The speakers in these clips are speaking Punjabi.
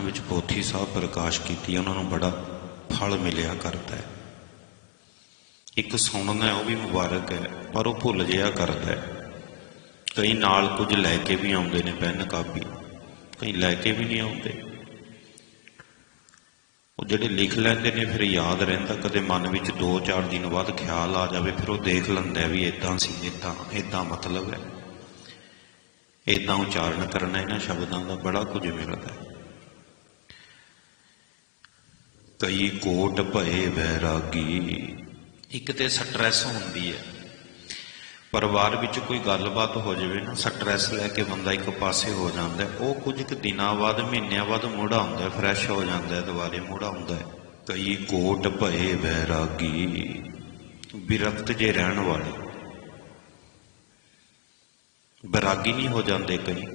ਅੱਖਾਂ ਵਿੱਚ ਪੋਥੀ ਸਾਹਿਬ ਪ੍ਰਕਾਸ਼ ਕੀਤੀ ਉਹਨਾਂ ਨੂੰ ਬੜਾ ਫਲ ਮਿਲਿਆ ਕਰਦਾ ਹੈ। ਇੱਕ ਸੁਣਨਾ ਹੈ, ਉਹ ਵੀ ਮੁਬਾਰਕ ਹੈ ਪਰ ਉਹ ਭੁੱਲ ਜਿਆ ਕਰਦਾ ਹੈ। ਕਈ ਨਾਲ ਕੁਝ ਲੈ ਕੇ ਵੀ ਆਉਂਦੇ ਨੇ ਪੈਨ ਕਾਪੀ ਕਈ ਲੈ ਕੇ ਵੀ ਨਹੀਂ ਆਉਂਦੇ। ਉਹ ਜਿਹੜੇ ਲਿਖ ਲੈਂਦੇ ਨੇ ਫਿਰ ਯਾਦ ਰਹਿੰਦਾ ਕਦੇ ਮਨ ਵਿੱਚ 2-4 ਦਿਨ ਬਾਅਦ ਖਿਆਲ ਆ ਜਾਵੇ ਫਿਰ ਉਹ ਦੇਖ ਲੈਂਦਾ ਵੀ ਇਦਾਂ ਸੀ ਇਦਾਂ ਇਦਾਂ ਮਤਲਬ ਹੈ। ਇਦਾਂ ਉਚਾਰਨ ਕਰਨਾ ਇਹਨਾਂ ਸ਼ਬਦਾਂ ਦਾ ਬੜਾ ਕੁਝ ਮਿਲਦਾ ਹੈ। ਕਈ ਕੋਟ ਭਏ ਵੈਰਾਗੀ। ਇੱਕ ਤੇ ਸਟ੍ਰੈਸ ਹੁੰਦੀ ਹੈ। ਪਰਿਵਾਰ ਵਿੱਚ ਕੋਈ ਗੱਲਬਾਤ ਹੋ ਜਾਵੇ ਨਾ ਸਟ੍ਰੈਸ ਲੈ ਕੇ ਬੰਦਾ ਇੱਕ ਪਾਸੇ ਹੋ ਜਾਂਦਾ ਉਹ ਕੁਝ ਕੁ ਦਿਨਾਂ ਬਾਅਦ, ਮਹੀਨਿਆਂ ਬਾਅਦ ਮੁੜ ਹੁੰਦਾ ਫਰੈਸ਼ ਹੋ ਜਾਂਦਾ ਦੁਬਾਰੇ ਮੁੜ ਹੁੰਦਾ ਕਈ ਕੋਟ ਭਏ ਵੈਰਾਗੀ। ਵਿਰਕਤ ਜੇ ਰਹਿਣ ਵਾਲੇ, ਬੈਰਾਗੀ ਨਹੀਂ ਹੋ ਜਾਂਦੇ ਕਈ।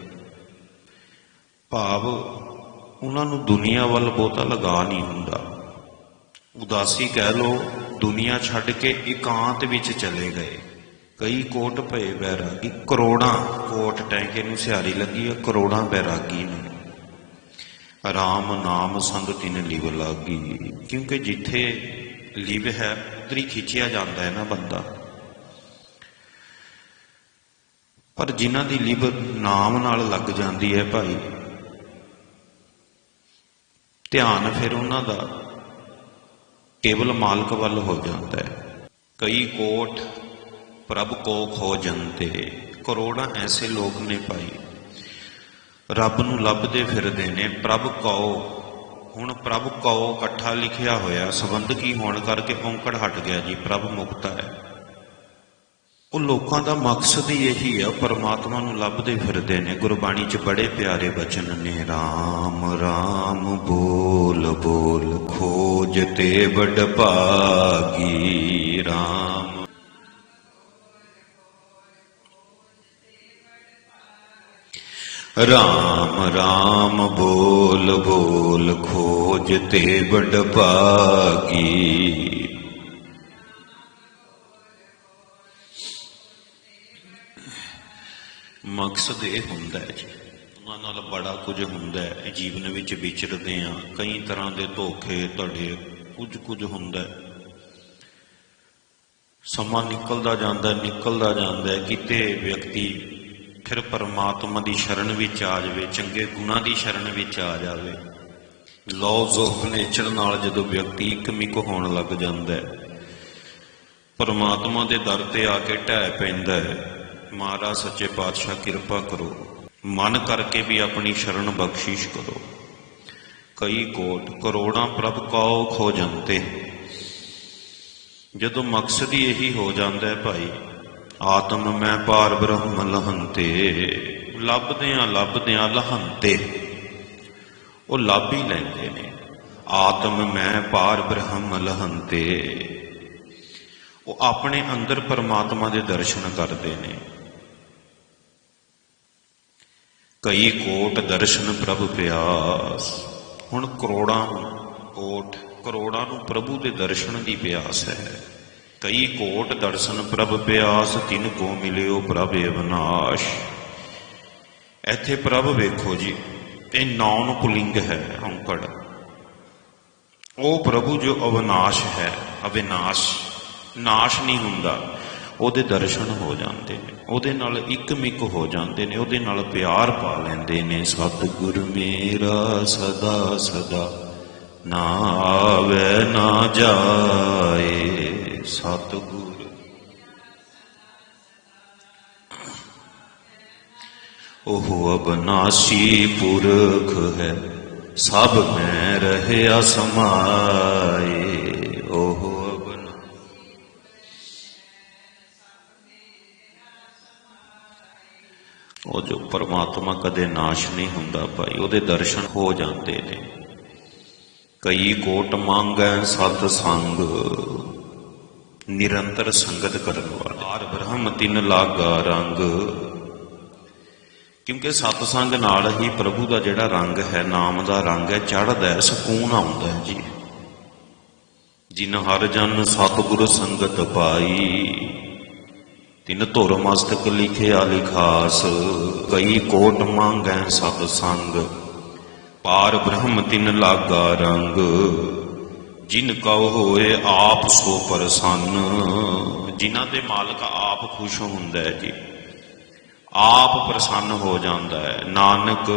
ਭਾਵ ਉਹਨਾਂ ਨੂੰ ਦੁਨੀਆ ਵੱਲ ਬਹੁਤਾ ਲਗਾ ਨਹੀਂ ਹੁੰਦਾ। ਉਦਾਸੀ ਕਹਿ ਲੋ ਦੁਨੀਆ ਛੱਡ ਕੇ ਇਕਾਂਤ ਵਿੱਚ ਚਲੇ ਗਏ। ਕਈ ਕੋਟ ਭਏ ਬੈਰਾਗੀ, ਕਰੋੜਾਂ ਕੋਟ ਟੈਂਕੇ ਨੂੰ ਸਿਹਾਰੀ ਲੱਗੀ ਹੈ ਕਰੋੜਾਂ ਬੈਰਾਗੀ ਨੇ। ਰਾਮ ਨਾਮ ਸੰਗ ਤਿਨ ਲਿਵ ਲਾਗੀ। ਕਿਉਂਕਿ ਜਿੱਥੇ ਲਿਵ ਹੈ, ਉਧਰ ਖਿੱਚਿਆ ਜਾਂਦਾ ਹੈ ਨਾ ਬੰਦਾ। ਪਰ ਜਿਨ੍ਹਾਂ ਦੀ ਲਿਵ ਨਾਮ ਨਾਲ ਲੱਗ ਜਾਂਦੀ ਹੈ ਭਾਈ, ਧਿਆਨ ਫਿਰ ਉਹਨਾਂ ਦਾ। ਕੇਵਲ ਮਾਲਕ ਵੱਲ ਹੋ ਜਾਂਦਾ ਹੈ। ਕਈ ਕੋਟ ਪ੍ਰਭ ਕੋ ਖੋ ਖੋਜੰਤੇ ਕਰੋੜਾਂ ਐਸੇ ਲੋਕ ਨੇ ਪਾਈ ਰੱਬ ਨੂੰ ਲੱਭਦੇ ਫਿਰਦੇ ਨੇ। ਪ੍ਰਭ ਕਉ। ਹੁਣ ਪ੍ਰਭ ਕਉ ਇਕੱਠਾ ਲਿਖਿਆ ਹੋਇਆ। ਸੰਬੰਧਕੀ ਹੋਣ ਕਰਕੇ ਔਂਕੜ ਹਟ ਗਿਆ ਜੀ। ਪ੍ਰਭ ਮੁਕਤਾ ਹੈ। ਉਹ ਲੋਕਾਂ ਦਾ ਮਕਸਦ ਹੀ ਇਹੀ ਹੈ ਪਰਮਾਤਮਾ ਨੂੰ ਲੱਭਦੇ ਫਿਰਦੇ ਨੇ। ਗੁਰਬਾਣੀ 'ਚ ਬੜੇ ਪਿਆਰੇ ਬਚਨ ਨੇ RAM RAM ਬੋਲ ਬੋਲ, ਖੋਜ ਤੇ ਵਡ ਭਾਗੀ RAM ਰਾਮ ਰਾਮ ਬੋਲ ਬੋਲ, ਖੋਜ ਤੇ ਵਡ ਭਾਗੀ ਮਕਸਦ ਇਹ ਹੁੰਦਾ ਹੈ ਜੀ, ਉਹਨਾਂ ਨਾਲ ਬੜਾ ਕੁਝ ਹੁੰਦਾ ਹੈ, ਜੀਵਨ ਵਿੱਚ ਵਿਚਰਦੇ ਆ ਕਈ ਤਰ੍ਹਾਂ ਦੇ ਧੋਖੇ, ਧੜੇ ਕੁਝ ਕੁਝ ਹੁੰਦਾ ਹੈ। ਸਮਾਂ ਨਿਕਲਦਾ ਜਾਂਦਾ ਨਿਕਲਦਾ ਜਾਂਦਾ ਕਿਤੇ ਵਿਅਕਤੀ ਫਿਰ ਪਰਮਾਤਮਾ ਦੀ ਸ਼ਰਨ ਵਿੱਚ ਆ ਜਾਵੇ, ਚੰਗੇ ਗੁਣਾਂ ਦੀ ਸ਼ਰਨ ਵਿੱਚ ਆ ਜਾਵੇ। ਲੌਜ਼ ਆਫ ਨੇਚਰ ਨਾਲ ਜਦੋਂ ਵਿਅਕਤੀ ਇੱਕਮਿਕ ਹੋਣ ਲੱਗ ਜਾਂਦਾ ਹੈ, ਪਰਮਾਤਮਾ ਦੇ ਦਰ ਤੇ ਆ ਕੇ ਢਹਿ ਪੈਂਦਾ ਹੈ। ਮਹਾਰਾਜ, ਸੱਚੇ ਪਾਤਸ਼ਾਹ, ਕਿਰਪਾ ਕਰੋ। ਮਨ ਕਰਕੇ ਵੀ ਆਪਣੀ ਸ਼ਰਨ ਬਖਸ਼ਿਸ਼ ਕਰੋ। ਕਈ ਕੋਟ ਕਰੋੜਾਂ ਪ੍ਰਭ ਕਉ ਖੋਜੰਤੇ ਜਦੋਂ। ਮਕਸਦ ਹੀ ਇਹੀ ਹੋ ਜਾਂਦਾ ਹੈ ਭਾਈ, ਆਤਮ ਮੈਂ ਪਾਰ ਬ੍ਰਹਮ ਲਹੰਤੇ। ਲੱਭਦੇ ਆ ਲੱਭਦੇ ਆ ਲਹੰਤੇ। ਉਹ ਲੱਭ ਹੀ ਲੈਂਦੇ ਨੇ। ਆਤਮ ਮੈਂ ਪਾਰ ਬ੍ਰਹਮ ਲਹੰਤੇ। ਉਹ ਆਪਣੇ ਅੰਦਰ ਪਰਮਾਤਮਾ ਦੇ ਦਰਸ਼ਨ ਕਰਦੇ ਨੇ। ਕਈ ਕੋਟ ਦਰਸ਼ਨ ਪ੍ਰਭ ਪਿਆਸ। ਹੁਣ ਕਰੋੜਾਂ ਕੋਟ, ਕਰੋੜਾਂ ਨੂੰ ਪ੍ਰਭੂ ਦੇ ਦਰਸ਼ਨ ਦੀ ਪਿਆਸ ਹੈ। ਕਈ ਕੋਟ ਦਰਸ਼ਨ ਪ੍ਰਭ ਪਿਆਸ, ਤਿਨ ਕੋ ਮਿਲਿਓ ਪ੍ਰਭ ਅਵਨਾਸ਼ ਇੱਥੇ ਪ੍ਰਭ ਵੇਖੋ ਜੀ, ਇਹ ਨੌਨ ਪੁਲਿੰਗ ਹੈ ਔਂਕੜ ਉਹ ਪ੍ਰਭੂ ਜੋ ਅਵਨਾਸ਼ ਹੈ, ਅਵਿਨਾਸ਼। ਨਾਸ਼ ਨਹੀਂ ਹੁੰਦਾ। ਉਹਦੇ ਦਰਸ਼ਨ ਹੋ ਜਾਂਦੇ ਨੇ, ਉਹਦੇ ਨਾਲ ਇੱਕਮਿਕ ਹੋ ਜਾਂਦੇ ਨੇ, ਉਹਦੇ ਨਾਲ ਪਿਆਰ ਪਾ ਲੈਂਦੇ ਨੇ, ਸਤਿਗੁਰ ਮੇਰਾ ਸਦਾ ਸਦਾ ਨਾ ਆਵੇ, ਨਾ ਜਾਏ, ਸਤਿਗੁਰ। ਉਹ ਅਬਨਾਸੀ ਪੁਰਖ ਹੈ, ਸਭ ਮੈਂ ਰਹਿਆ ਸਮਾਏ। ਉਹ ਜੋ ਪਰਮਾਤਮਾ ਕਦੇ ਨਾਸ਼ ਨਹੀਂ ਹੁੰਦਾ ਭਾਈ, ਉਹਦੇ ਦਰਸ਼ਨ ਹੋ ਜਾਂਦੇ ਨੇ। ਕਈ ਕੋਟ ਮੰਗੈ ਸਤ ਸੰਗ, ਨਿਰੰਤਰ ਸੰਗਤ ਕਰਨ ਵਾਲੇ। ਆਰ ਬ੍ਰਹਮ ਤਿਨ ਲਾਗਾ ਰੰਗ। ਕਿਉਂਕਿ ਸਤ ਸੰਗ ਨਾਲ ਹੀ ਪ੍ਰਭੂ ਦਾ ਜਿਹੜਾ ਰੰਗ ਹੈ, ਨਾਮ ਦਾ ਰੰਗ ਹੈ, ਚੜ੍ਹਦਾ ਹੈ, ਸਕੂਨ ਆਉਂਦਾ ਹੈ ਜੀ। ਜਿਨ ਹਰ ਜਨ ਸਤਿਗੁਰ ਸੰਗਤ ਪਾਈ ਤਿਨ ਧੁਰ ਮਸਤਕ ਲਿਖਿਆ ਲਿਖਾਸ, ਕਈ ਕੋਟ ਮੰਗੈ ਸਤ ਸੰਗ। ਪਾਰ ਬ੍ਰਹਮ ਤਿਨ ਲਾਗਾ ਰੰਗ, ਜਿਨ ਕਉ ਹੋਏ ਆਪ ਸੋ ਪ੍ਰਸੰਨ। ਜਿਨ੍ਹਾਂ ਦੇ ਮਾਲਕ ਆਪ ਖੁਸ਼ ਹੁੰਦਾ ਹੈ ਜੀ, ਆਪ ਪ੍ਰਸੰਨ ਹੋ ਜਾਂਦਾ। ਹੈ ਨਾਨਕ,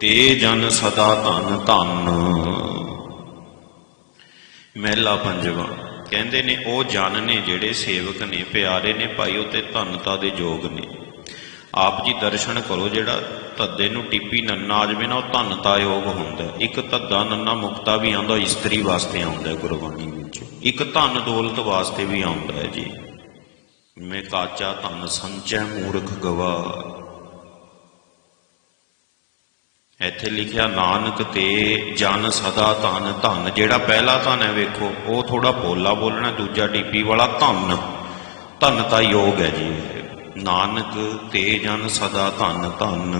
ਤੇ ਜਨ ਸਦਾ ਧਨ ਧਨ। ਮਹਿਲਾ ਪੰਜਵਾਂ ਕਹਿੰਦੇ ਨੇ, ਉਹ ਜਨ ਨੇ ਜਿਹੜੇ ਸੇਵਕ ਨੇ, ਪਿਆਰੇ ਨੇ ਭਾਈ, ਉਹ ਤੇ ਧਨਤਾ ਦੇ ਯੋਗ ਨੇ। ਆਪ ਜੀ ਦਰਸ਼ਨ ਕਰੋ, ਜਿਹੜਾ ਧੱਦੇ ਨੂੰ ਟਿੱਪੀ ਨੰਨਾ ਆ ਜਾਵੇ ਨਾ, ਉਹ ਧਨਤਾ ਯੋਗ ਹੁੰਦਾ ਇੱਕ ਧੱਦਾ ਨੰਨਾ ਮੁਕਤਾ ਵੀ ਆਉਂਦਾ ਇਸਤਰੀ ਵਾਸਤੇ ਆਉਂਦਾ ਗੁਰਬਾਣੀ ਵਿੱਚ। ਇੱਕ ਧਨ ਦੌਲਤ ਵਾਸਤੇ ਵੀ ਆਉਂਦਾ ਹੈ ਜੀ। ਮੈਂ ਕਾਚਾ ਧਨ ਸੰਚੈ ਮੂਰਖ ਗਵਾ ਇੱਥੇ ਲਿਖਿਆ, ਨਾਨਕ ਤੇ ਜਨ ਸਦਾ ਧਨ ਧਨ ਜਿਹੜਾ ਪਹਿਲਾ ਧਨ ਹੈ, ਵੇਖੋ, ਉਹ ਥੋੜਾ ਬੋਲਾ ਬੋਲਣਾ, ਦੂਜਾ ਡੀਪੀ ਵਾਲਾ ਧਨ। ਧਨ ਤਾਂ ਯੋਗ ਹੈ ਜੀ ਨਾਨਕ ਤੇ ਜਨ ਸਦਾ ਧਨ ਧਨ।